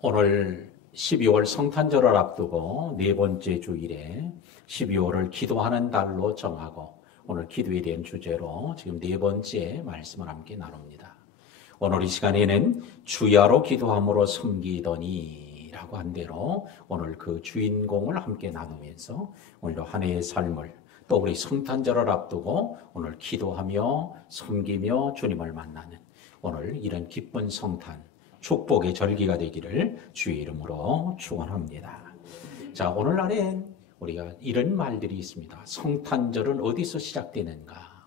오늘 12월 성탄절을 앞두고 네 번째 주일에 12월을 기도하는 달로 정하고 오늘 기도에 대한 주제로 지금 네 번째 말씀을 함께 나눕니다. 오늘 이 시간에는 주야로 기도함으로 섬기더니 라고 한 대로 오늘 그 주인공을 함께 나누면서 오늘도 한 해의 삶을 또 우리 성탄절을 앞두고 오늘 기도하며 섬기며 주님을 만나는 오늘 이런 기쁜 성탄 축복의 절기가 되기를 주의 이름으로 축원합니다. 자, 오늘날엔 우리가 이런 말들이 있습니다. 성탄절은 어디서 시작되는가?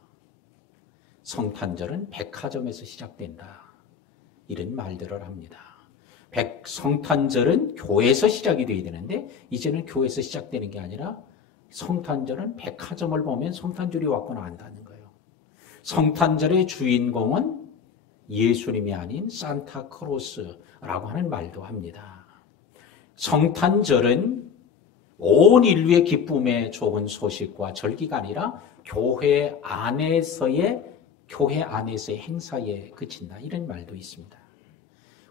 성탄절은 백화점에서 시작된다. 이런 말들을 합니다. 성탄절은 교회에서 시작이 돼야 되는데 이제는 교회에서 시작되는 게 아니라 성탄절은 백화점을 보면 성탄절이 왔구나 안다는 거예요. 성탄절의 주인공은 예수님이 아닌 산타크로스라고 하는 말도 합니다. 성탄절은 온 인류의 기쁨의 좋은 소식과 절기가 아니라 교회 안에서의 행사에 그친다. 이런 말도 있습니다.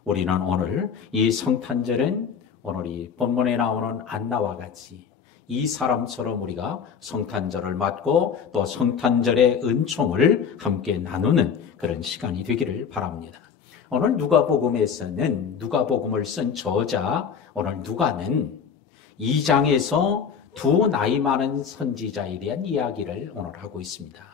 우리는 오늘 이 성탄절은 오늘 이 본문에 나오는 안나와 같이 이 사람처럼 우리가 성탄절을 맞고 또 성탄절의 은총을 함께 나누는 그런 시간이 되기를 바랍니다. 오늘 누가복음에서는 누가복음을 쓴 저자 오늘 누가는 2장에서 두 나이 많은 선지자에 대한 이야기를 오늘 하고 있습니다.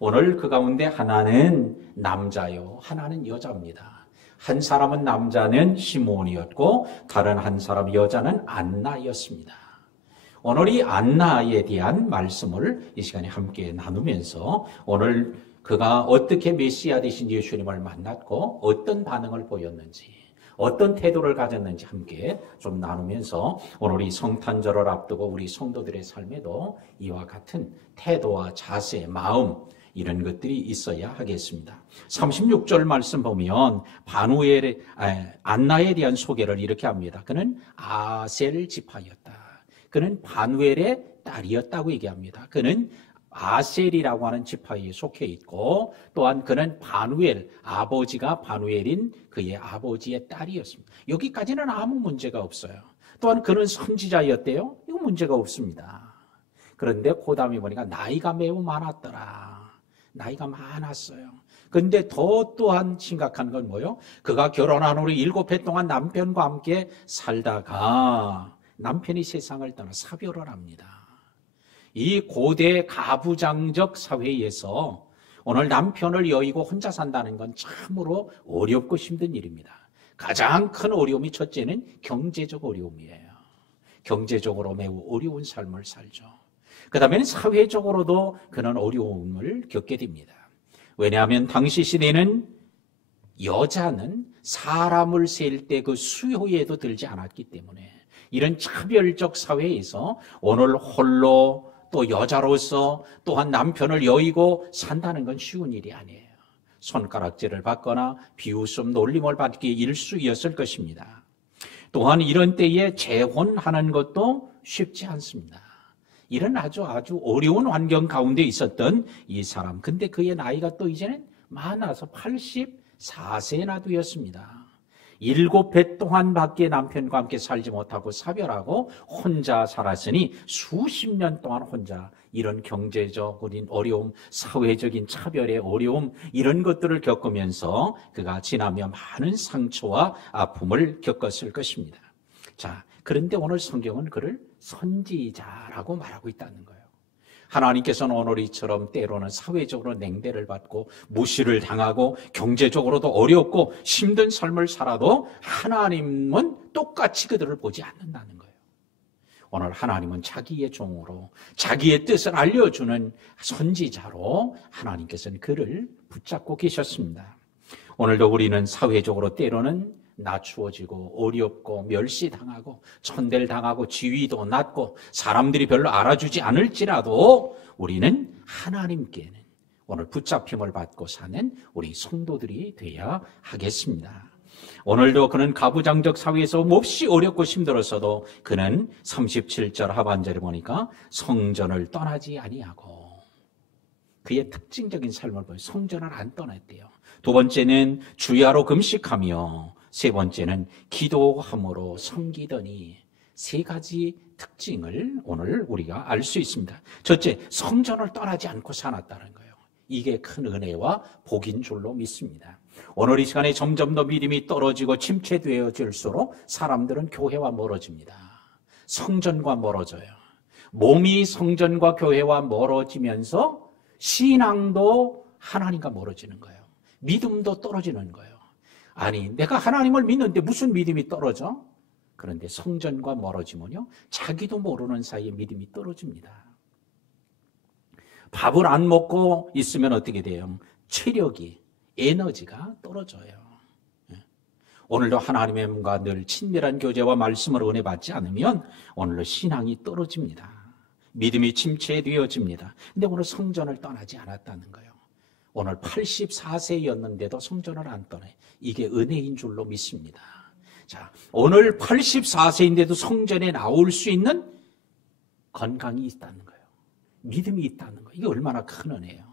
오늘 그 가운데 하나는 남자요, 하나는 여자입니다. 한 사람은 남자는 시몬이었고 다른 한 사람 여자는 안나였습니다. 오늘 이 안나에 대한 말씀을 이 시간에 함께 나누면서 오늘 그가 어떻게 메시아 되신 예수님을 만났고 어떤 반응을 보였는지 어떤 태도를 가졌는지 함께 좀 나누면서 오늘 이 성탄절을 앞두고 우리 성도들의 삶에도 이와 같은 태도와 자세, 마음 이런 것들이 있어야 하겠습니다. 36절 말씀 보면 안나에 대한 소개를 이렇게 합니다. 그는 아셀 지파였다. 그는 바누엘의 딸이었다고 얘기합니다. 그는 아셀이라고 하는 지파에 속해 있고 또한 그는 바누엘, 아버지가 바누엘인 그의 아버지의 딸이었습니다. 여기까지는 아무 문제가 없어요. 또한 그는 선지자였대요. 이거 문제가 없습니다. 그런데 고담이 보니까 나이가 매우 많았더라. 나이가 많았어요. 근데 또한 심각한 건 뭐예요? 그가 결혼한 후로 7해 동안 남편과 함께 살다가 남편이 세상을 떠나 사별을 합니다. 이 고대 가부장적 사회에서 오늘 남편을 여의고 혼자 산다는 건 참으로 어렵고 힘든 일입니다. 가장 큰 어려움이 첫째는 경제적 어려움이에요. 경제적으로 매우 어려운 삶을 살죠. 그 다음에는 사회적으로도 그런 어려움을 겪게 됩니다. 왜냐하면 당시 시대는 여자는 사람을 셀 때 그 수요에도 들지 않았기 때문에 이런 차별적 사회에서 오늘 홀로 또 여자로서 또한 남편을 여의고 산다는 건 쉬운 일이 아니에요. 손가락질을 받거나 비웃음 놀림을 받기 일쑤였을 것입니다. 또한 이런 때에 재혼하는 것도 쉽지 않습니다. 이런 아주 어려운 환경 가운데 있었던 이 사람. 근데 그의 나이가 또 이제는 많아서 84세나 되었습니다. 7해 동안 밖에 남편과 함께 살지 못하고 사별하고 혼자 살았으니 수십 년 동안 혼자 이런 경제적인 어려움, 사회적인 차별의 어려움 이런 것들을 겪으면서 그가 지나며 많은 상처와 아픔을 겪었을 것입니다. 자, 그런데 오늘 성경은 그를 선지자라고 말하고 있다는 거예요. 하나님께서는 오늘 이처럼 때로는 사회적으로 냉대를 받고 무시를 당하고 경제적으로도 어렵고 힘든 삶을 살아도 하나님은 똑같이 그들을 보지 않는다는 거예요. 오늘 하나님은 자기의 종으로 자기의 뜻을 알려주는 선지자로 하나님께서는 그를 붙잡고 계셨습니다. 오늘도 우리는 사회적으로 때로는 낮추어지고 어렵고 멸시당하고 천대를당하고 지위도 낮고 사람들이 별로 알아주지 않을지라도 우리는 하나님께는 오늘 붙잡힘을 받고 사는 우리 성도들이 되어야 하겠습니다. 오늘도 그는 가부장적 사회에서 몹시 어렵고 힘들었어도 그는 37절 하반절에 보니까 성전을 떠나지 아니하고 그의 특징적인 삶을 보여 성전을 안 떠났대요. 두 번째는 주야로 금식하며 세 번째는 기도함으로 섬기더니. 세 가지 특징을 오늘 우리가 알 수 있습니다. 첫째, 성전을 떠나지 않고 살았다는 거예요. 이게 큰 은혜와 복인 줄로 믿습니다. 오늘 이 시간에 점점 더 믿음이 떨어지고 침체되어질수록 사람들은 교회와 멀어집니다. 성전과 멀어져요. 몸이 성전과 교회와 멀어지면서 신앙도 하나님과 멀어지는 거예요. 믿음도 떨어지는 거예요. 아니, 내가 하나님을 믿는데 무슨 믿음이 떨어져? 그런데 성전과 멀어지면요, 자기도 모르는 사이에 믿음이 떨어집니다. 밥을 안 먹고 있으면 어떻게 돼요? 체력이, 에너지가 떨어져요. 오늘도 하나님의 몸과 늘 친밀한 교제와 말씀을 은혜 받지 않으면 오늘도 신앙이 떨어집니다. 믿음이 침체되어집니다. 근데 오늘 성전을 떠나지 않았다는 거예요. 오늘 84세였는데도 성전을 안 떠나요. 이게 은혜인 줄로 믿습니다. 자, 오늘 84세인데도 성전에 나올 수 있는 건강이 있다는 거예요. 믿음이 있다는 거예요. 이게 얼마나 큰 은혜예요.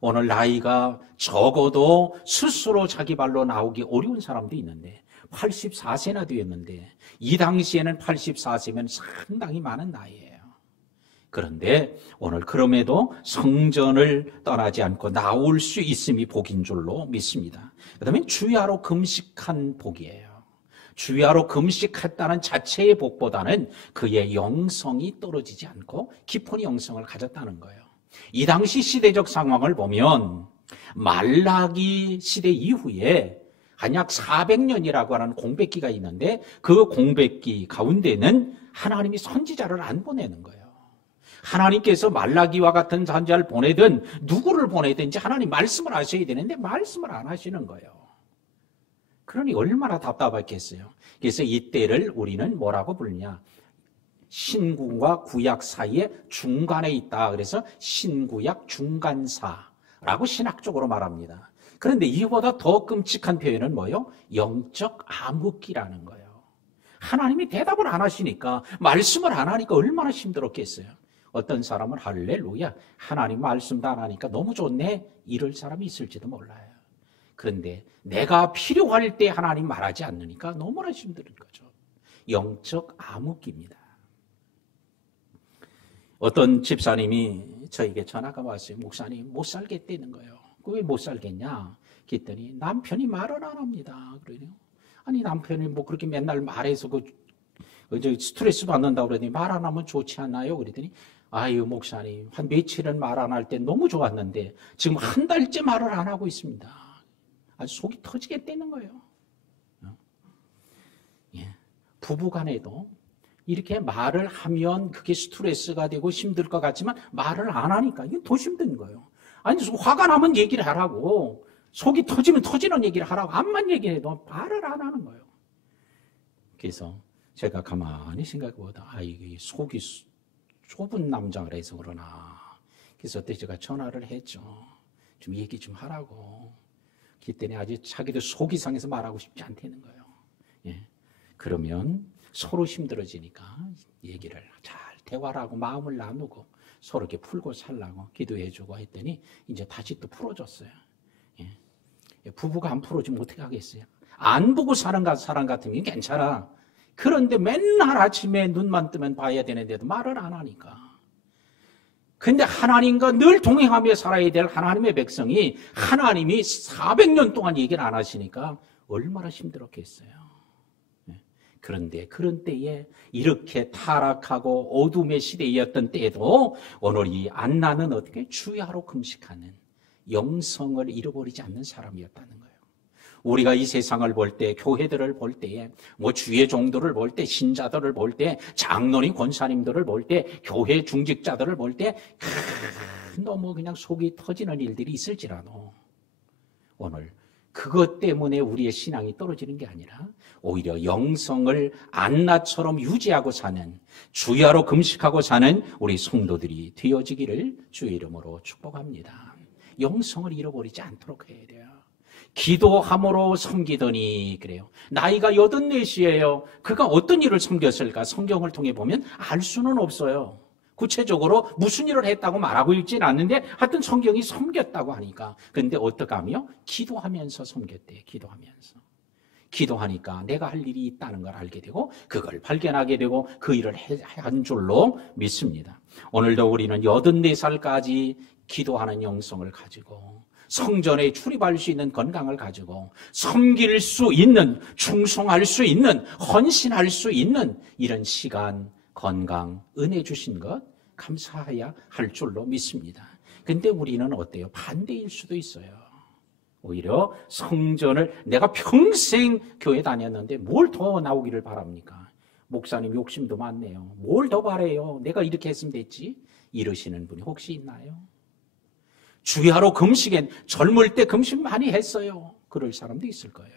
오늘 나이가 적어도 스스로 자기 발로 나오기 어려운 사람도 있는데 84세나 되었는데 이 당시에는 84세면 상당히 많은 나이예요. 그런데 오늘 그럼에도 성전을 떠나지 않고 나올 수 있음이 복인 줄로 믿습니다. 그 다음에 주야로 금식한 복이에요. 주야로 금식했다는 자체의 복보다는 그의 영성이 떨어지지 않고 깊은 영성을 가졌다는 거예요. 이 당시 시대적 상황을 보면 말라기 시대 이후에 한 약 400년이라고 하는 공백기가 있는데 그 공백기 가운데는 하나님이 선지자를 안 보내는 거예요. 하나님께서 말라기와 같은 선지자를 보내든 누구를 보내든지 하나님 말씀을 하셔야 되는데 말씀을 안 하시는 거예요. 그러니 얼마나 답답했겠어요. 그래서 이때를 우리는 뭐라고 부르냐? 신구와 구약 사이에 중간에 있다. 그래서 신구약 중간사라고 신학적으로 말합니다. 그런데 이보다 더 끔찍한 표현은 뭐예요? 영적 암흑기라는 거예요. 하나님이 대답을 안 하시니까, 말씀을 안 하니까 얼마나 힘들었겠어요. 어떤 사람은 할렐루야, 하나님 말씀도 안 하니까 너무 좋네, 이럴 사람이 있을지도 몰라요. 그런데 내가 필요할 때 하나님 말하지 않으니까 너무나 힘든 거죠. 영적 암흑기입니다. 어떤 집사님이 저에게 전화가 왔어요. 목사님, 못 살겠다는 거예요. 왜 못 살겠냐? 그랬더니 남편이 말을 안 합니다. 그래요. 아니, 남편이 뭐 그렇게 맨날 말해서 스트레스 받는다고 그러더니 말 안 하면 좋지 않나요? 그랬더니 아유, 목사님, 한 며칠은 말 안 할 때 너무 좋았는데 지금 한 달째 말을 안 하고 있습니다. 아주 속이 터지겠다는 거예요. 예. 부부 간에도 이렇게 말을 하면 그게 스트레스가 되고 힘들 것 같지만 말을 안 하니까 이게 더 힘든 거예요. 아니, 화가 나면 얘기를 하라고, 속이 터지면 터지는 얘기를 하라고, 암만 얘기해도 말을 안 하는 거예요. 그래서 제가 가만히 생각해보다 이게 속이 좁은 남자라 해서 그러나, 그래서 그때 제가 전화를 했죠. 좀 얘기 좀 하라고. 그랬더니 아직 자기도 속이 상해서 말하고 싶지 않다는 거예요. 예. 그러면 서로 힘들어지니까 얘기를 잘 대화를 하고 마음을 나누고 서로 이렇게 풀고 살라고 기도해주고 했더니 이제 다시 또 풀어줬어요. 예. 부부가 안 풀어주면 어떻게 하겠어요? 안 보고 사는 사람 같으면 괜찮아. 그런데 맨날 아침에 눈만 뜨면 봐야 되는데도 말을 안 하니까. 근데 하나님과 늘 동행하며 살아야 될 하나님의 백성이 하나님이 400년 동안 얘기를 안 하시니까 얼마나 힘들었겠어요. 그런데 그런 때에 이렇게 타락하고 어둠의 시대였던 때에도 오늘 이 안나는 어떻게 주야로 금식하는 영성을 잃어버리지 않는 사람이었다는 거예요. 우리가 이 세상을 볼 때, 교회들을 볼 때에, 주의 종들을 볼 때, 신자들을 볼 때, 장로님 권사님들을 볼 때, 교회 중직자들을 볼 때 너무 그냥 속이 터지는 일들이 있을지라도 오늘 그것 때문에 우리의 신앙이 떨어지는 게 아니라 오히려 영성을 안나처럼 유지하고 사는, 주야로 금식하고 사는 우리 성도들이 되어지기를 주의 이름으로 축복합니다. 영성을 잃어버리지 않도록 해야 돼요. 기도함으로 섬기더니, 그래요. 나이가 84이에요. 그가 어떤 일을 섬겼을까? 성경을 통해 보면 알 수는 없어요. 구체적으로 무슨 일을 했다고 말하고 있지는 않는데 하여튼 성경이 섬겼다고 하니까. 그런데 어떡하며? 기도하면서 섬겼대요. 기도하면서. 기도하니까 내가 할 일이 있다는 걸 알게 되고 그걸 발견하게 되고 그 일을 한 줄로 믿습니다. 오늘도 우리는 84살까지 기도하는 영성을 가지고 성전에 출입할 수 있는 건강을 가지고 섬길 수 있는, 충성할 수 있는, 헌신할 수 있는 이런 시간, 건강, 은혜 주신 것 감사해야 할 줄로 믿습니다. 근데 우리는 어때요? 반대일 수도 있어요. 오히려 성전을 내가 평생 교회 다녔는데 뭘 더 나오기를 바랍니까? 목사님 욕심도 많네요. 뭘 더 바래요? 내가 이렇게 했으면 됐지? 이러시는 분이 혹시 있나요? 주야로 금식엔 젊을 때 금식 많이 했어요. 그럴 사람도 있을 거예요.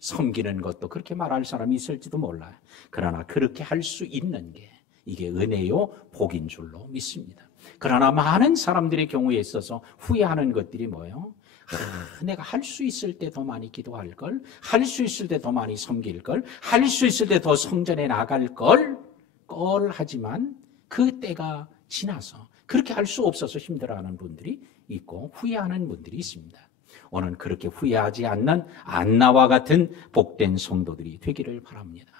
섬기는 것도 그렇게 말할 사람이 있을지도 몰라요. 그러나 그렇게 할 수 있는 게 이게 은혜요 복인 줄로 믿습니다. 그러나 많은 사람들의 경우에 있어서 후회하는 것들이 뭐예요? 내가 할 수 있을 때 더 많이 기도할 걸, 할 수 있을 때 더 많이 섬길 걸, 할 수 있을 때 더 성전에 나갈 걸 하지만 그 때가 지나서 그렇게 할 수 없어서 힘들어하는 분들이 있고 후회하는 분들이 있습니다. 오늘 그렇게 후회하지 않는 안나와 같은 복된 성도들이 되기를 바랍니다.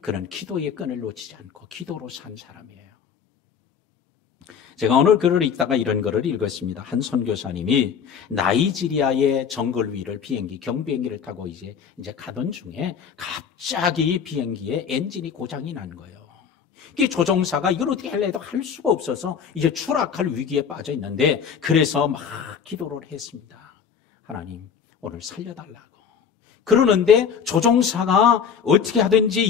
그런 기도의 끈을 놓치지 않고 기도로 산 사람이에요. 제가 오늘 글을 읽다가 이런 글을 읽었습니다. 한 선교사님이 나이지리아의 정글 위를 경비행기를 타고 이제 가던 중에 갑자기 비행기에 엔진이 고장이 난 거예요. 이 조종사가 이걸 어떻게 하려도 할 수가 없어서 이제 추락할 위기에 빠져 있는데 그래서 막 기도를 했습니다. 하나님, 오늘 살려달라고. 그러는데 조종사가 어떻게 하든지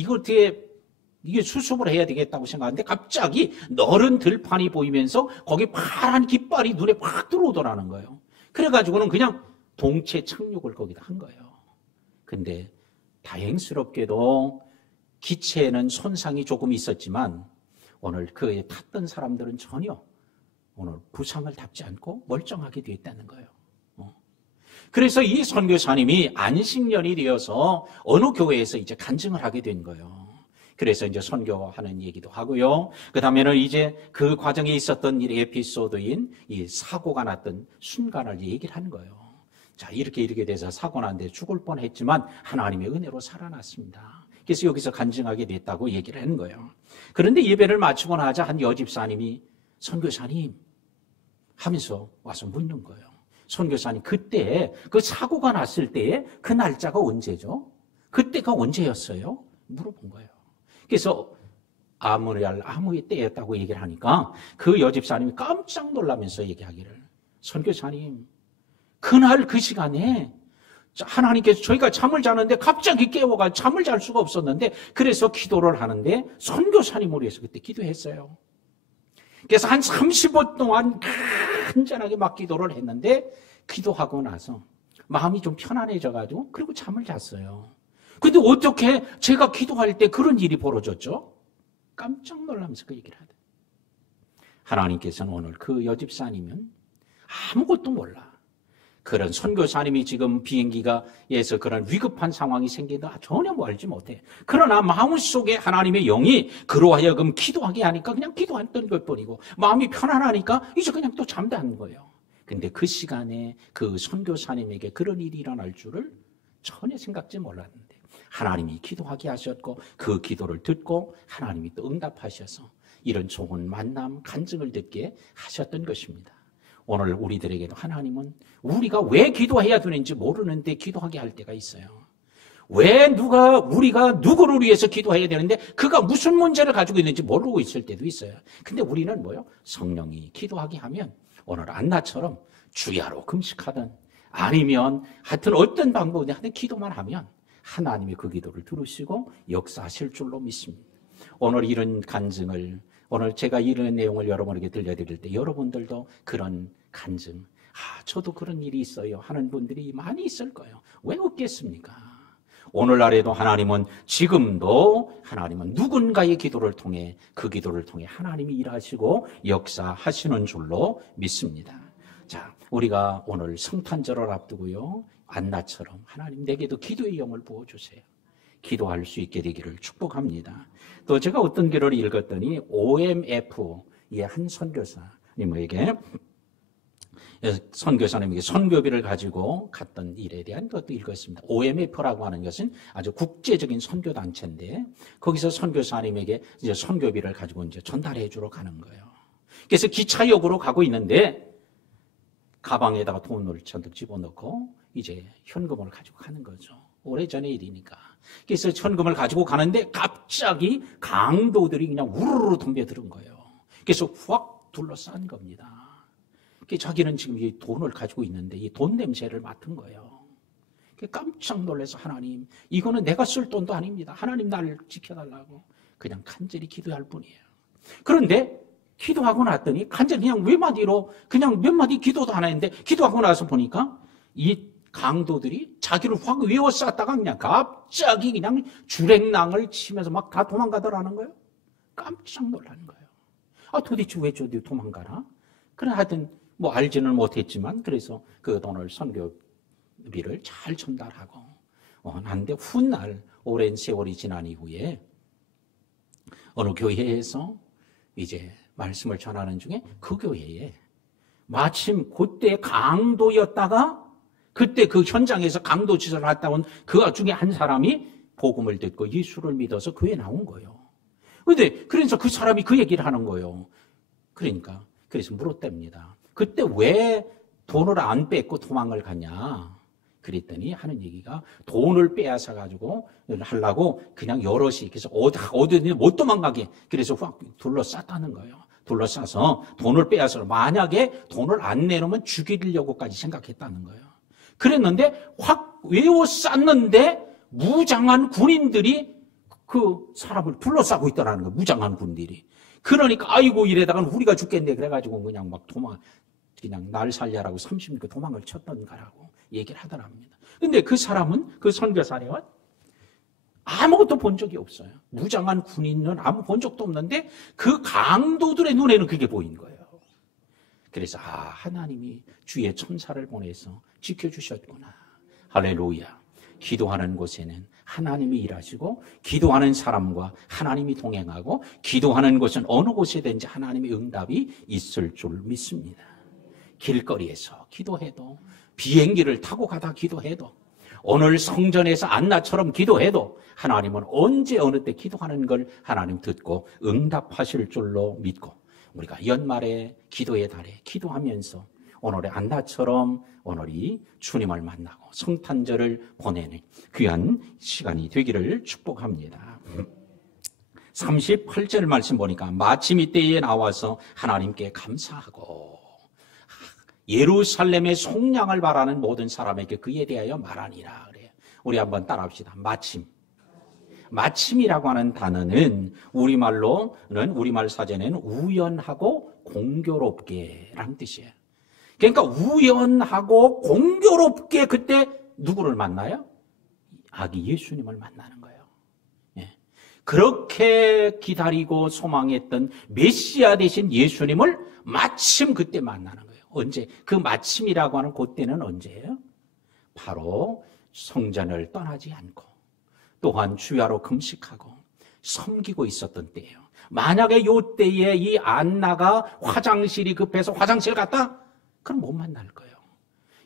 이게 수습을 해야 되겠다고 생각하는데 갑자기 너른 들판이 보이면서 거기 파란 깃발이 눈에 확 들어오더라는 거예요. 그래가지고는 그냥 동체 착륙을 거기다 한 거예요. 근데 다행스럽게도 기체에는 손상이 조금 있었지만 오늘 그에 탔던 사람들은 전혀 오늘 부상을 답지 않고 멀쩡하게 되었다는 거예요. 그래서 이 선교사님이 안식년이 되어서 어느 교회에서 이제 간증을 하게 된 거예요. 그래서 이제 선교하는 얘기도 하고요. 그 다음에는 이제 그 과정에 있었던 이 에피소드인 이 사고가 났던 순간을 얘기를 하는 거예요. 자, 이렇게 돼서 사고 났는데 죽을 뻔 했지만 하나님의 은혜로 살아났습니다. 그래서 여기서 간증하게 됐다고 얘기를 하는 거예요. 그런데 예배를 마치고 나자 한 여집사님이 선교사님 하면서 와서 묻는 거예요. 선교사님, 그때 그 사고가 났을 때에 그 날짜가 언제죠? 그때가 언제였어요? 물어본 거예요. 그래서 아무의 때였다고 얘기를 하니까 그 여집사님이 깜짝 놀라면서 얘기하기를, 선교사님, 그날 그 시간에 하나님께서 저희가 잠을 자는데 갑자기 깨워가 잠을 잘 수가 없었는데 그래서 기도를 하는데 선교사님을 위해서 그때 기도했어요. 그래서 한 30분 동안 간절하게 막 기도를 했는데 기도하고 나서 마음이 좀 편안해져가지고 그리고 잠을 잤어요. 근데 어떻게 제가 기도할 때 그런 일이 벌어졌죠? 깜짝 놀라면서 그 얘기를 하더라고요. 하나님께서는 오늘 그 여집사님은 아무것도 몰라. 그런 선교사님이 지금 비행기가에서 그런 위급한 상황이 생긴다 전혀 알지 못해. 그러나 마음속에 하나님의 영이 그로 하여금 기도하게 하니까 그냥 기도했던 것뿐이고 마음이 편안하니까 이제 그냥 또 잠드는 거예요. 근데 그 시간에 그 선교사님에게 그런 일이 일어날 줄을 전혀 생각지 몰랐는데 하나님이 기도하게 하셨고 그 기도를 듣고 하나님이 또 응답하셔서 이런 좋은 만남, 간증을 듣게 하셨던 것입니다. 오늘 우리들에게도 하나님은 우리가 왜 기도해야 되는지 모르는데 기도하게 할 때가 있어요. 왜 우리가 누구를 위해서 기도해야 되는데 그가 무슨 문제를 가지고 있는지 모르고 있을 때도 있어요. 근데 우리는 뭐요? 성령이 기도하게 하면 오늘 안나처럼 주야로 금식하든 아니면 하여튼 어떤 방법이든 하여튼 기도만 하면 하나님이 그 기도를 들으시고 역사하실 줄로 믿습니다. 오늘 이런 간증을 오늘 제가 이런 내용을 여러분에게 들려드릴 때 여러분들도 그런 간증, 저도 그런 일이 있어요 하는 분들이 많이 있을 거예요. 왜 없겠습니까? 오늘날에도 하나님은 지금도 하나님은 누군가의 기도를 통해 그 기도를 통해 하나님이 일하시고 역사하시는 줄로 믿습니다. 자, 우리가 오늘 성탄절을 앞두고요. 안나처럼 하나님 내게도 기도의 영을 부어주세요. 기도할 수 있게 되기를 축복합니다. 또 제가 어떤 글을 읽었더니 OMF의 한 선교사님에게 선교사님에게 선교비를 가지고 갔던 일에 대한 것도 읽었습니다. OMF라고 하는 것은 아주 국제적인 선교단체인데 거기서 선교사님에게 이제 선교비를 가지고 이제 전달해 주러 가는 거예요. 그래서 기차역으로 가고 있는데 가방에다가 돈을 잔뜩 집어넣고 이제 현금을 가지고 가는 거죠. 오래전의 일이니까. 그래서 현금을 가지고 가는데 갑자기 강도들이 그냥 우르르 덤벼드는 거예요. 그래서 확 둘러싼 겁니다. 자기는 지금 이 돈을 가지고 있는데 이 돈 냄새를 맡은 거예요. 깜짝 놀라서 하나님, 이거는 내가 쓸 돈도 아닙니다. 하나님 나를 지켜달라고 그냥 간절히 기도할 뿐이에요. 그런데 기도하고 났더니 간절히 그냥 외마디로 그냥 몇 마디 기도도 안 했는데 기도하고 나서 보니까 이 강도들이 자기를 확 외워쌌다가 그냥 갑자기 그냥 주랭랑을 치면서 막 다 도망가더라는 거예요. 깜짝 놀라는 거예요. 도대체 왜 저들이 도망가나? 그래 하여튼 뭐 알지는 못했지만 그래서 그 돈을 선교비를 잘 전달하고 난데 훗날 오랜 세월이 지난 이후에 어느 교회에서 이제 말씀을 전하는 중에 그 교회에 마침 그때 강도였다가 그때 그 현장에서 강도 짓을 했다 온 그 중에 한 사람이 복음을 듣고 예수를 믿어서 교회에 나온 거예요. 그래서 그 사람이 그 얘기를 하는 거예요. 그래서 물었답니다. 그때 왜 돈을 안 뺏고 도망을 갔냐? 그랬더니 하는 얘기가 돈을 빼앗아 가지고 하려고 그냥 여럿이 그래서 어디든 못 도망가게 그래서 확 둘러쌌다는 거예요. 둘러싸서 돈을 빼앗아 만약에 돈을 안 내놓으면 죽이려고까지 생각했다는 거예요. 그랬는데 확 외워쌌는데 무장한 군인들이 그 사람을 둘러싸고 있더라는 거예요. 무장한 군인들이. 그러니까 아이고 이래다가는 우리가 죽겠네 그래가지고 그냥 막 그냥 날 살려라고 30일 도망을 쳤던가라고 얘기를 하더랍니다. 근데 그 사람은 그 선교사님은 아무것도 본 적이 없어요. 무장한 군인은 아무 본 적도 없는데 그 강도들의 눈에는 그게 보인 거예요. 그래서 하나님이 주의 천사를 보내서 지켜주셨구나. 할렐루야. 기도하는 곳에는 하나님이 일하시고 기도하는 사람과 하나님이 동행하고 기도하는 곳은 어느 곳이든지 하나님의 응답이 있을 줄 믿습니다. 길거리에서 기도해도 비행기를 타고 가다 기도해도 오늘 성전에서 안나처럼 기도해도 하나님은 언제 어느 때 기도하는 걸 하나님 듣고 응답하실 줄로 믿고 우리가 연말에 기도의 달에 기도하면서 오늘의 안나처럼 오늘이 주님을 만나고 성탄절을 보내는 귀한 시간이 되기를 축복합니다. 38절 말씀 보니까 마침 이때에 나와서 하나님께 감사하고 예루살렘의 속량을 바라는 모든 사람에게 그에 대하여 말하니라 그래요. 우리 한번 따라합시다. 마침이라고 하는 단어는 우리말 사전에는 우연하고 공교롭게라는 뜻이에요. 그러니까 우연하고 공교롭게 그때 누구를 만나요? 아기 예수님을 만나는 거예요. 그렇게 기다리고 소망했던 메시아 되신 예수님을 마침 그때 만나는 거예요. 언제? 그 마침이라고 하는 그때는 언제예요? 바로 성전을 떠나지 않고 또한 주야로 금식하고 섬기고 있었던 때예요. 만약에 요 때에 이 안나가 화장실이 급해서 화장실 갔다? 그럼 못 만날 거예요.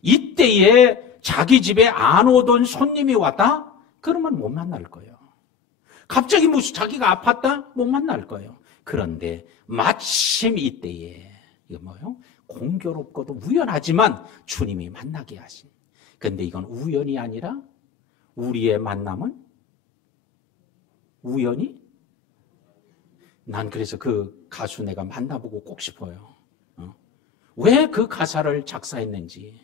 이때에 자기 집에 안 오던 손님이 왔다? 그러면 못 만날 거예요. 갑자기 무슨 자기가 아팠다? 못 만날 거예요. 그런데 마침 이때에 이거 뭐예요? 공교롭고도 우연하지만 주님이 만나게 하신. 근데 이건 우연이 아니라 우리의 만남은 우연히? 난 그래서 그 가수 내가 만나보고 꼭 싶어요. 왜 그 가사를 작사했는지,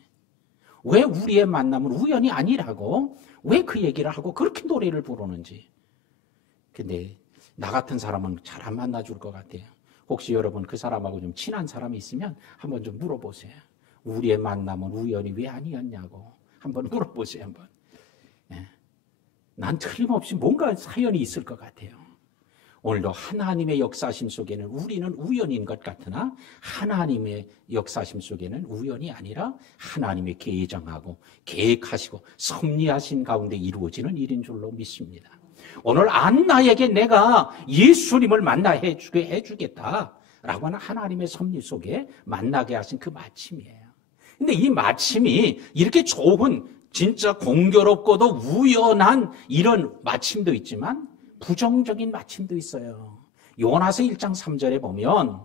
왜 우리의 만남은 우연이 아니라고, 왜 그 얘기를 하고 그렇게 노래를 부르는지. 근데 나 같은 사람은 잘 안 만나줄 것 같아요. 혹시 여러분 그 사람하고 좀 친한 사람이 있으면 한번 좀 물어보세요. 우리의 만남은 우연이 왜 아니었냐고 한번 물어보세요. 한번. 난 틀림없이 뭔가 사연이 있을 것 같아요. 오늘도 하나님의 역사심 속에는 우리는 우연인 것 같으나 하나님의 역사심 속에는 우연이 아니라 하나님의 계정하고 계획하시고 섭리하신 가운데 이루어지는 일인 줄로 믿습니다. 오늘 안나에게 내가 예수님을 만나게 해주겠다라고 하는 하나님의 섭리 속에 만나게 하신 그 마침이에요. 근데 이 마침이 이렇게 좋은, 진짜 공교롭고도 우연한 이런 마침도 있지만 부정적인 마침도 있어요. 요나서 1장 3절에 보면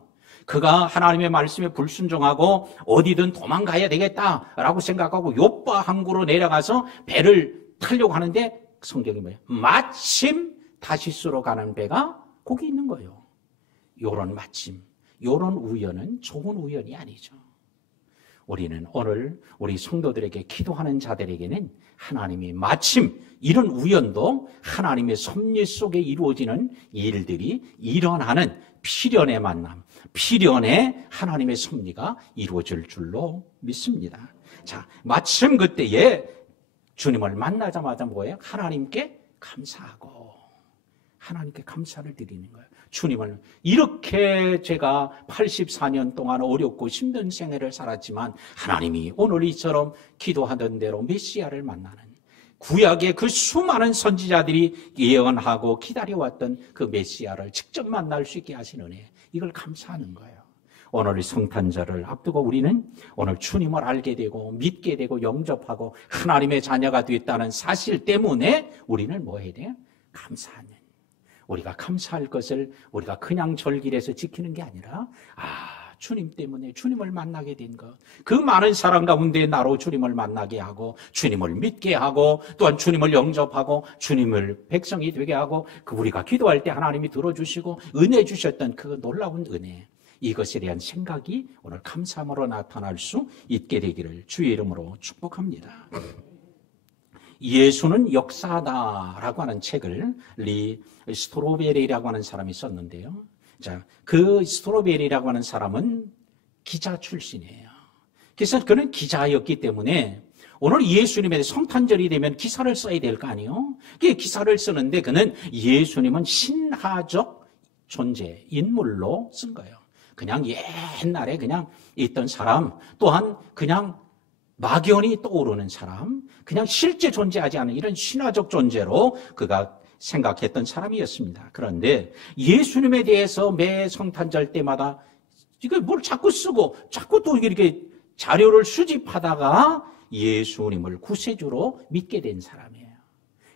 그가 하나님의 말씀에 불순종하고 어디든 도망가야 되겠다라고 생각하고 요빠 항구로 내려가서 배를 타려고 하는데 성경이 뭐예요? 마침 다시스로 가는 배가 거기 있는 거예요. 요런 마침, 요런 우연은 좋은 우연이 아니죠. 우리는 오늘 우리 성도들에게 기도하는 자들에게는 하나님이 마침 이런 우연도 하나님의 섭리 속에 이루어지는 일들이 일어나는 필연의 만남, 필연의 하나님의 섭리가 이루어질 줄로 믿습니다. 자, 마침 그때에 주님을 만나자마자 뭐예요? 하나님께 감사하고 하나님께 감사를 드리는 거예요. 주님을 이렇게 제가 84년 동안 어렵고 힘든 생애를 살았지만 하나님이 오늘 이처럼 기도하던 대로 메시아를 만나는 구약의 그 수많은 선지자들이 예언하고 기다려왔던 그 메시아를 직접 만날 수 있게 하신 은혜, 이걸 감사하는 거예요. 오늘 성탄절을 앞두고 우리는 오늘 주님을 알게 되고 믿게 되고 영접하고 하나님의 자녀가 됐다는 사실 때문에 우리는 뭐 해야 돼요? 감사하는. 우리가 감사할 것을 우리가 그냥 절길에서 지키는 게 아니라 주님 때문에 주님을 만나게 된 것, 그 많은 사람 가운데 나로 주님을 만나게 하고 주님을 믿게 하고 또한 주님을 영접하고 주님을 백성이 되게 하고 그 우리가 기도할 때 하나님이 들어주시고 은혜 주셨던 그 놀라운 은혜, 이것에 대한 생각이 오늘 감사함으로 나타날 수 있게 되기를 주의 이름으로 축복합니다. 예수는 역사다라고 하는 책을 리 스트로베리라고 하는 사람이 썼는데요. 자, 그 스트로베리라고 하는 사람은 기자 출신이에요. 그래서 그는 기자였기 때문에 오늘 예수님의 성탄절이 되면 기사를 써야 될 거 아니에요? 그 기사를 쓰는데 그는 예수님은 신화적 존재, 인물로 쓴 거예요. 그냥 옛날에 그냥 있던 사람, 또한 그냥 막연히 떠오르는 사람, 그냥 실제 존재하지 않은 이런 신화적 존재로 그가 생각했던 사람이었습니다. 그런데 예수님에 대해서 매 성탄절 때마다 이걸 뭘 자꾸 쓰고 자꾸 또 이렇게 자료를 수집하다가 예수님을 구세주로 믿게 된 사람이에요.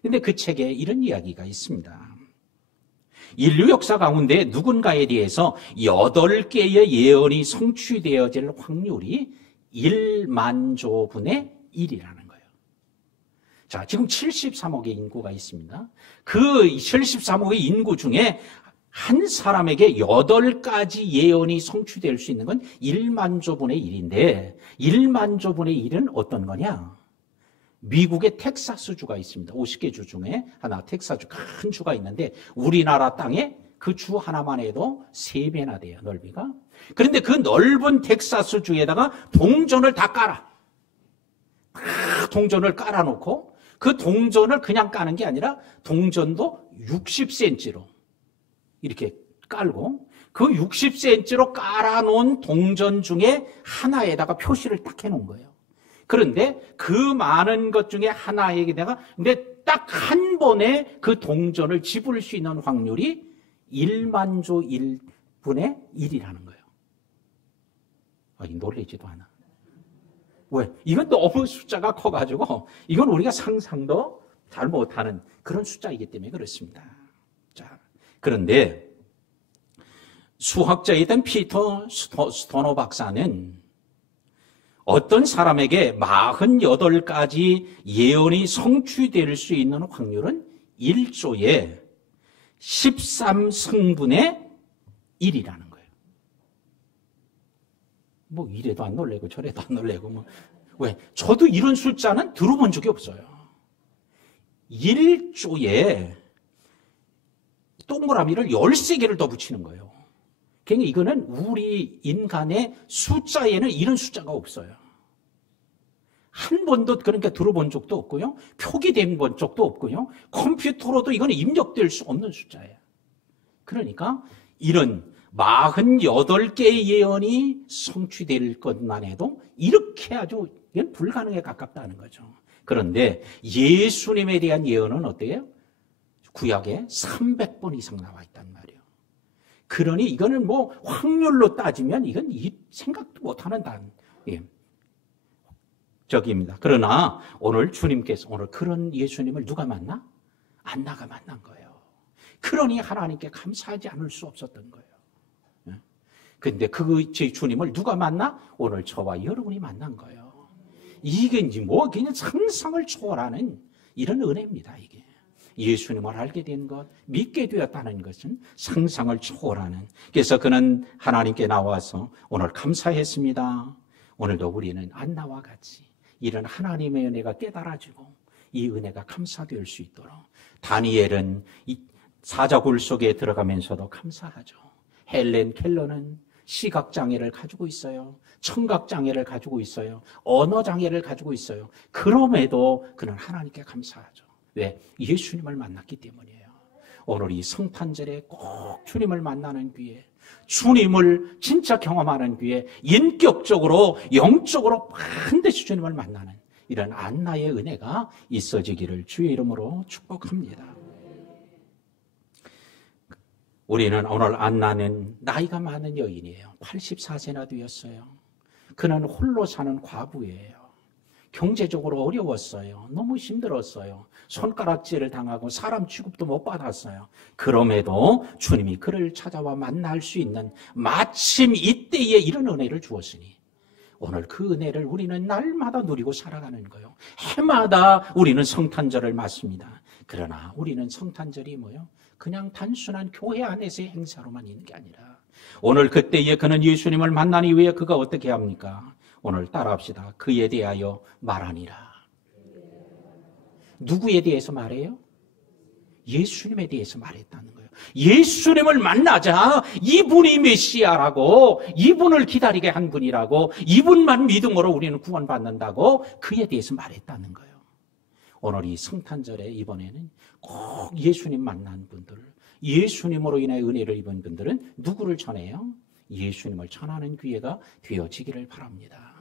그런데 그 책에 이런 이야기가 있습니다. 인류 역사 가운데 누군가에 대해서 8개의 예언이 성취되어질 확률이 1만조분의 1이라는 거예요. 자, 지금 73억의 인구가 있습니다. 그 73억의 인구 중에 한 사람에게 8가지 예언이 성취될 수 있는 건 1만조분의 1인데 1만조분의 1은 어떤 거냐? 미국의 텍사스주가 있습니다. 50개 주 중에 하나, 텍사스주 큰 주가 있는데 우리나라 땅에 그 주 하나만 해도 3배나 돼요, 넓이가. 그런데 그 넓은 텍사스주에다가 동전을 다 깔아. 동전을 깔아놓고 그 동전을 그냥 까는 게 아니라 동전도 60cm로 이렇게 깔고 그 60cm로 깔아놓은 동전 중에 하나에다가 표시를 딱 해놓은 거예요. 그런데 그 많은 것 중에 하나에다가 근데 딱 한 번에 그 동전을 집을 수 있는 확률이 1만조 1분의 1이라는 거예요. 놀라지도 않아. 왜? 이건 너무 숫자가 커가지고 이건 우리가 상상도 잘 못하는 그런 숫자이기 때문에 그렇습니다. 자, 그런데 수학자이던 피터 스토너 박사는 어떤 사람에게 48가지 예언이 성취될 수 있는 확률은 1조에 13승분의 1이라는 거예요. 뭐 이래도 안 놀래고 저래도 안 놀래고 뭐. 왜? 저도 이런 숫자는 들어본 적이 없어요. 1조에 동그라미를 13개를 더 붙이는 거예요. 그러니까 이거는 우리 인간의 숫자에는 이런 숫자가 없어요. 한 번도 그러니까 들어본 적도 없고요. 표기된 본 적도 없고요. 컴퓨터로도 이거는 입력될 수 없는 숫자예요. 그러니까 이런 48개의 예언이 성취될 것만 해도 이렇게 아주 이건 불가능에 가깝다는 거죠. 그런데 예수님에 대한 예언은 어때요? 구약에 300번 이상 나와 있단 말이에요. 그러니 이거는 뭐 확률로 따지면 이건 생각도 못하는 단. 예. 적입니다. 그러나 오늘 주님께서 오늘 그런 예수님을 누가 만나? 안나가 만난 거예요. 그러니 하나님께 감사하지 않을 수 없었던 거예요. 그런데 그 주님을 누가 만나? 오늘 저와 여러분이 만난 거예요. 이게 뭐 그냥 상상을 초월하는 이런 은혜입니다. 이게 예수님을 알게 된 것, 믿게 되었다는 것은 상상을 초월하는. 그래서 그는 하나님께 나와서 오늘 감사했습니다. 오늘도 우리는 안나와 같이 이런 하나님의 은혜가 깨달아지고 이 은혜가 감사될 수 있도록 다니엘은 이 사자굴 속에 들어가면서도 감사하죠. 헬렌 켈러는 시각장애를 가지고 있어요. 청각장애를 가지고 있어요. 언어장애를 가지고 있어요. 그럼에도 그는 하나님께 감사하죠. 왜? 예수님을 만났기 때문이에요. 오늘 이 성탄절에 꼭 주님을 만나는 기회, 주님을 진짜 경험하는 기회, 인격적으로 영적으로 반드시 주님을 만나는 이런 안나의 은혜가 있어지기를 주의 이름으로 축복합니다. 우리는 오늘 안나는 나이가 많은 여인이에요. 84세나 되었어요. 그는 홀로 사는 과부예요. 경제적으로 어려웠어요. 너무 힘들었어요. 손가락질을 당하고 사람 취급도 못 받았어요. 그럼에도 주님이 그를 찾아와 만날 수 있는 마침 이때에 이런 은혜를 주었으니 오늘 그 은혜를 우리는 날마다 누리고 살아가는 거예요. 해마다 우리는 성탄절을 맞습니다. 그러나 우리는 성탄절이 뭐요? 그냥 단순한 교회 안에서의 행사로만 있는 게 아니라 오늘 그때에 그는 예수님을 만난 이후에 그가 어떻게 합니까? 오늘 따라합시다. 그에 대하여 말하니라. 누구에 대해서 말해요? 예수님에 대해서 말했다는 거예요. 예수님을 만나자 이분이 메시아라고, 이분을 기다리게 한 분이라고, 이분만 믿음으로 우리는 구원받는다고 그에 대해서 말했다는 거예요. 오늘 이 성탄절에 이번에는 꼭 예수님 만난 분들, 예수님으로 인해 은혜를 입은 분들은 누구를 전해요? 예수님을 전하는 기회가 되어지기를 바랍니다.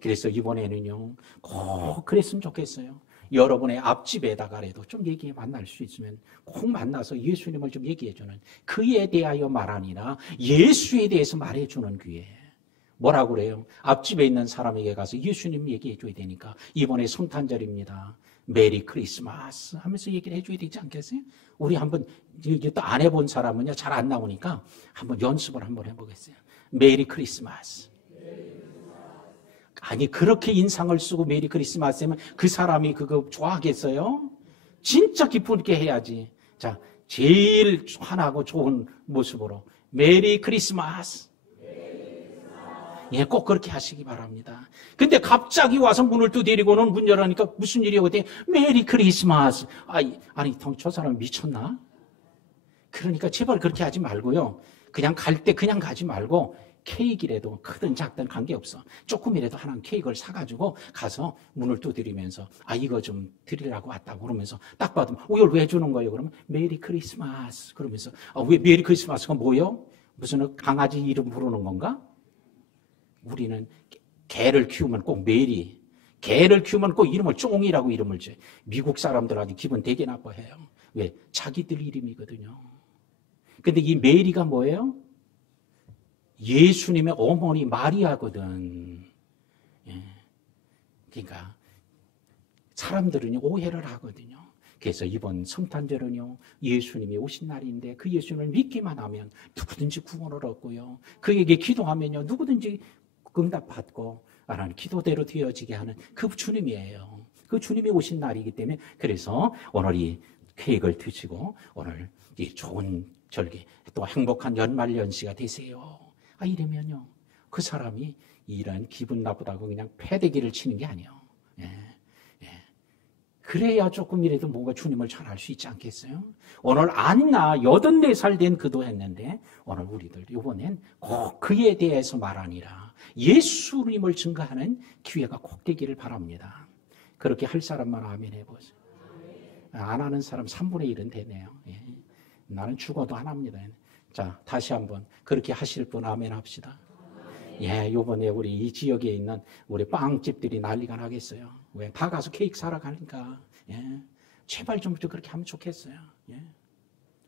그래서 이번에는요, 꼭 그랬으면 좋겠어요. 여러분의 앞집에다가라도 좀 얘기해 만날 수 있으면 꼭 만나서 예수님을 좀 얘기해주는, 그에 대하여 말하니라, 예수에 대해서 말해주는 기회. 뭐라고 그래요? 앞집에 있는 사람에게 가서 예수님 얘기해줘야 되니까 이번에 성탄절입니다. 메리 크리스마스 하면서 얘기를 해줘야 되지 않겠어요? 우리 한번 또 안 해본 사람은요 잘 안 나오니까 한번 연습을 한번 해보겠어요. 메리 크리스마스. 아니 그렇게 인상을 쓰고 메리 크리스마스 하면 그 사람이 그거 좋아하겠어요? 진짜 기쁘게 해야지. 자, 제일 환하고 좋은 모습으로 메리 크리스마스. 예, 꼭 그렇게 하시기 바랍니다. 근데 갑자기 와서 문을 두드리고는 문 열으니까 무슨 일이야? 그때 메리 크리스마스. 아니, 저 사람 미쳤나? 그러니까 제발 그렇게 하지 말고요. 그냥 갈 때 그냥 가지 말고 케이크라도 크든 작든 관계없어. 조금이라도 하나 케이크를 사가지고 가서 문을 두드리면서 이거 좀 드리려고 왔다고 그러면서 딱 받으면 이걸 왜 주는 거예요? 그러면 메리 크리스마스 그러면서 왜 메리 크리스마스가 뭐예요? 무슨 강아지 이름 부르는 건가? 우리는 개를 키우면 꼭 메리, 개를 키우면 꼭 이름을 쫑이라고 이름을 줘. 미국 사람들 아주 기분 되게 나빠해요. 왜? 자기들 이름이거든요. 근데 이 메리가 뭐예요? 예수님의 어머니 마리아거든. 예. 그러니까 사람들은 오해를 하거든요. 그래서 이번 성탄절은요, 예수님이 오신 날인데 그 예수님을 믿기만 하면 누구든지 구원을 얻고요. 그에게 기도하면요, 누구든지 응답받고 하나님 기도대로 되어지게 하는 그 주님이에요. 그 주님이 오신 날이기 때문에 그래서 오늘 이 케이크를 드시고 오늘 이 좋은 절기 또 행복한 연말연시가 되세요. 이러면요 그 사람이 이런 기분 나쁘다고 그냥 패대기를 치는 게 아니에요. 예. 그래야 조금이라도 뭔가 주님을 전할 수 있지 않겠어요? 오늘 안나 84살 된 그도 했는데 오늘 우리들 이번엔 꼭 그에 대해서 말하니라. 예수님을 증거하는 기회가 꼭 되기를 바랍니다. 그렇게 할 사람만 아멘 해보세요. 안 하는 사람 3분의 1은 되네요. 예. 나는 죽어도 안 합니다. 자, 다시 한번 그렇게 하실 분 아멘 합시다. 예, 요번에 우리 이 지역에 있는 우리 빵집들이 난리가 나겠어요. 왜? 다 가서 케이크 사러 가니까. 예. 제발 좀 그렇게 하면 좋겠어요. 예.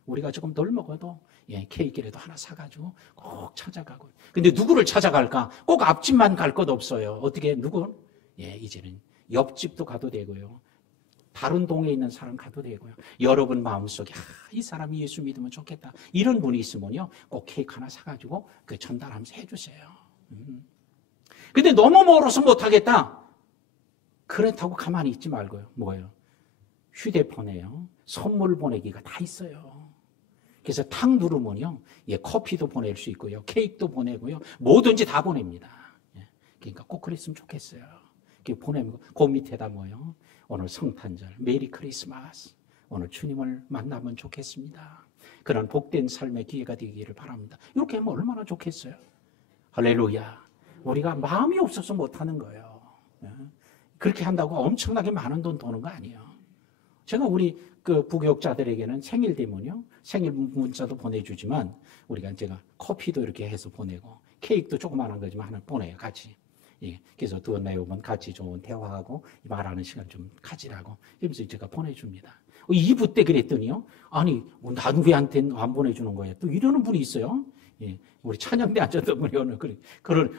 우리가 조금 덜 먹어도 예, 케이크라도 하나 사가지고 꼭 찾아가고. 근데 누구를 찾아갈까? 꼭 앞집만 갈 것 없어요. 어떻게, 누구? 이제는 옆집도 가도 되고요. 다른 동에 있는 사람 가도 되고요. 여러분 마음속에 이 사람이 예수 믿으면 좋겠다. 이런 분이 있으면요. 꼭 케이크 하나 사가지고 그 전달하면서 해주세요. 근데 너무 멀어서 못하겠다. 그렇다고 가만히 있지 말고요. 뭐예요? 휴대폰에요. 선물 보내기가 다 있어요. 그래서 탁 누르면요. 커피도 보낼 수 있고요. 케이크도 보내고요. 뭐든지 다 보냅니다. 그러니까 꼭 그랬으면 좋겠어요. 보내면 그 밑에다 뭐요? 오늘 성탄절, 메리 크리스마스. 오늘 주님을 만나면 좋겠습니다. 그런 복된 삶의 기회가 되기를 바랍니다. 이렇게 하면 얼마나 좋겠어요. 할렐루야. 우리가 마음이 없어서 못하는 거예요. 그렇게 한다고 엄청나게 많은 돈 도는 거 아니에요. 제가 우리 그 부교육자들에게는 생일 되면요. 생일 문자도 보내주지만 제가 커피도 이렇게 해서 보내고 케이크도 조그마한 거지만 하나 보내요. 같이. 그래서 두 매번 같이 좋은 대화하고 말하는 시간 좀 가지라고 이러면서 제가 보내줍니다. 2부 때 그랬더니요. 아니 나도 왜한테는 안 보내주는 거야. 또 이러는 분이 있어요. 우리 찬양대 앉았던 분이 오늘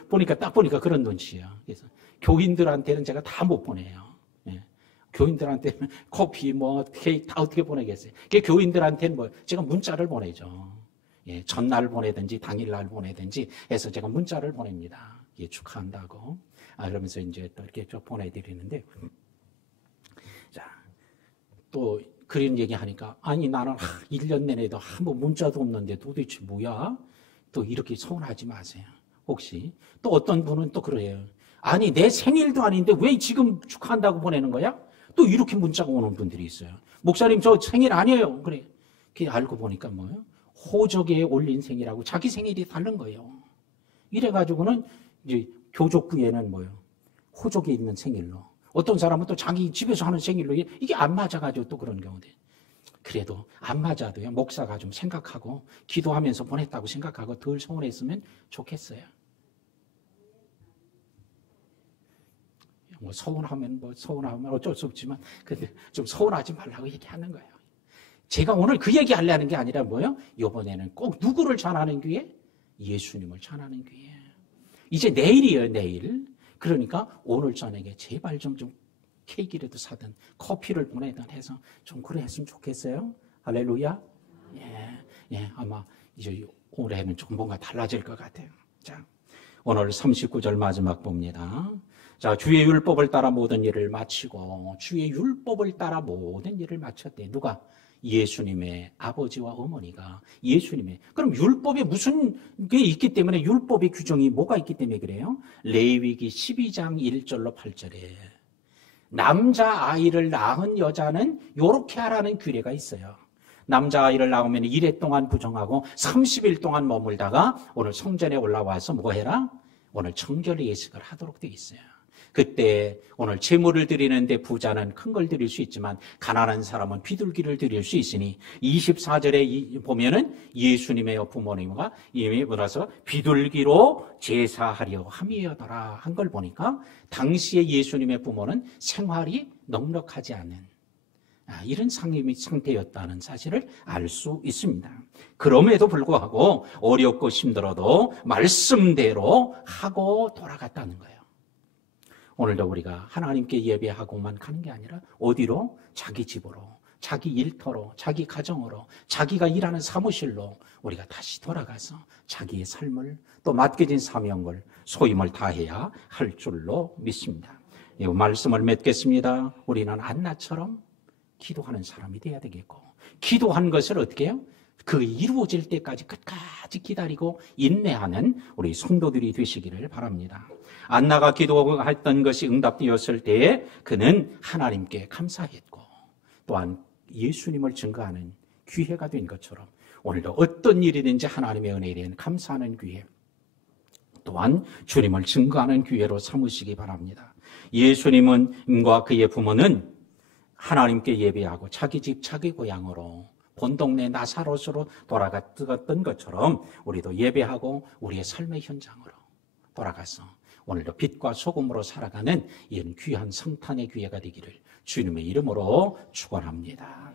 보니까 딱 보니까 그런 눈치예요. 그래서 교인들한테는 제가 다 못 보내요. 교인들한테는 커피, 케이크 다 어떻게 보내겠어요? 교인들한테는 제가 문자를 보내죠. 전날 보내든지 당일날 보내든지 해서 제가 문자를 보냅니다. 축하한다고. 그러면서 이제 또 이렇게 좀 보내드리는데, 자, 또 그런 얘기 하니까, 아니, 나는 1년 내내도 한 번 문자도 없는데 도대체 뭐야? 또 이렇게 서운하지 마세요. 혹시. 또 어떤 분은 또 그래요. 아니, 내 생일도 아닌데 왜 지금 축하한다고 보내는 거야? 또 이렇게 문자가 오는 분들이 있어요. 목사님, 저 생일 아니에요. 그래. 알고 보니까 뭐예요? 호적에 올린 생일하고 자기 생일이 다른 거예요. 이래가지고는 이제 교족부에는 뭐예요? 호적에 있는 생일로. 어떤 사람은 또 자기 집에서 하는 생일로 이게 안 맞아가지고 또 그런 경우도. 그래도 안 맞아도요. 목사가 좀 생각하고 기도하면서 보냈다고 생각하고 덜 서운했으면 좋겠어요. 서운하면 어쩔 수 없지만 근데 좀 서운하지 말라고 얘기하는 거예요. 제가 오늘 그 얘기 하려는 게 아니라 뭐예요? 이번에는 꼭 누구를 전하는 기회? 예수님을 전하는 기회. 이제 내일이에요, 내일. 그러니까 오늘 저녁에 제발 좀 케이크라도 사든 커피를 보내든 해서 좀 그래 했으면 좋겠어요. 할렐루야. 아마 이제 올해는 조금 뭔가 달라질 것 같아요. 자, 오늘 39절 마지막 봅니다. 자, 주의 율법을 따라 모든 일을 마치고 주의 율법을 따라 모든 일을 마쳤대. 누가? 예수님의 아버지와 어머니가 예수님의. 그럼 율법에 무슨 게 있기 때문에 율법의 규정이 뭐가 있기 때문에 그래요? 레위기 12장 1절로 8절에 남자아이를 낳은 여자는 요렇게 하라는 규례가 있어요. 남자아이를 낳으면 1회 동안 부정하고 30일 동안 머물다가 오늘 성전에 올라와서 뭐 해라? 오늘 청결 예식을 하도록 되어 있어요. 그때 오늘 제물을 드리는데 부자는 큰 걸 드릴 수 있지만 가난한 사람은 비둘기를 드릴 수 있으니 24절에 보면은 예수님의 부모님과 이미 보라서 비둘기로 제사하려 함이여더라 한 걸 보니까 당시에 예수님의 부모는 생활이 넉넉하지 않은 이런 상태였다는 사실을 알 수 있습니다. 그럼에도 불구하고 어렵고 힘들어도 말씀대로 하고 돌아갔다는 거예요. 오늘도 우리가 하나님께 예배하고만 가는 게 아니라 어디로? 자기 집으로, 자기 일터로, 자기 가정으로, 자기가 일하는 사무실로 우리가 다시 돌아가서 자기의 삶을 또 맡겨진 사명을 소임을 다해야 할 줄로 믿습니다. 이 말씀을 맺겠습니다. 우리는 안나처럼 기도하는 사람이 돼야 되겠고 기도한 것을 어떻게 해요? 그 이루어질 때까지 끝까지 기다리고 인내하는 우리 성도들이 되시기를 바랍니다. 안나가 기도했던 것이 응답되었을 때에 그는 하나님께 감사했고 또한 예수님을 증거하는 기회가 된 것처럼 오늘도 어떤 일이든지 하나님의 은혜에 대한 감사하는 기회 또한 주님을 증거하는 기회로 삼으시기 바랍니다. 예수님과 그의 부모는 하나님께 예배하고 자기 집 자기 고향으로 본 동네 나사롯으로 돌아갔던 것처럼 우리도 예배하고 우리의 삶의 현장으로 돌아가서 오늘도 빛과 소금으로 살아가는 이런 귀한 성탄의 기회가 되기를 주님의 이름으로 축원합니다.